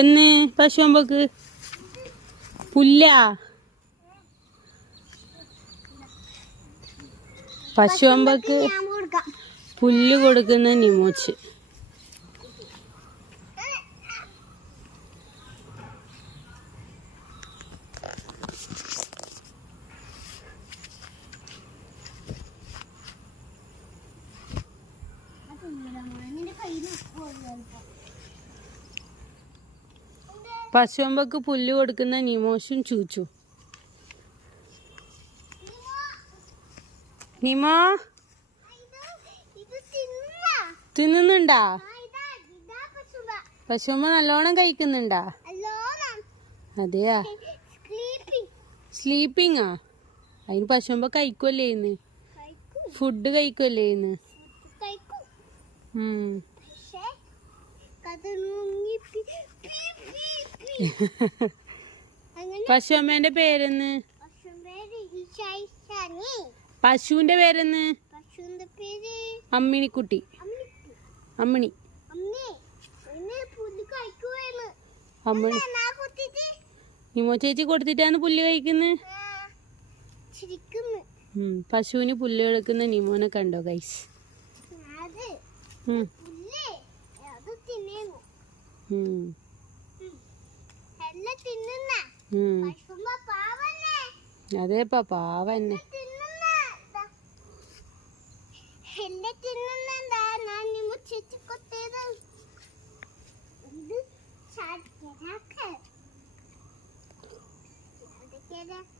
എന്ന് പശുമ്പക്ക് പുല്ലാ പശുമ്പക്ക് പുല്ല് കൊടുക്കുന്ന നിമോച്ച്. പശുമ്പക്ക് പുല്ല് കൊടുക്കുന്ന നിമോഷും ചൂച്ചു. നിമോ തിന്നുന്നുണ്ടാ? പശുമ്പ നല്ലോണം കഴിക്കുന്നുണ്ടാ? അതെയാ, സ്ലീപ്പിങ്ങാ? അതിന് പശുമ്പ കഴിക്കുമല്ലേ ഇന്ന്, ഫുഡ് കഴിക്കുമല്ലേ ഇന്ന്. പശുമ്മേന്റെ പേരെന്ന്? പശുവിന്റെ പേരെന്ന്? അമ്മിണിക്കുട്ടി. അമ്മിണി. അമ്മിണി. നിമോ ചേച്ചി കൊടുത്തിട്ടാണ് പുല്ല് കഴിക്കുന്നത്. പശുവിന് പുല്ല് കൊടുക്കുന്ന നിമോനെ കണ്ടോ ഗൈസ്? അതേപ്പാ പാവന്നെ. Yeah.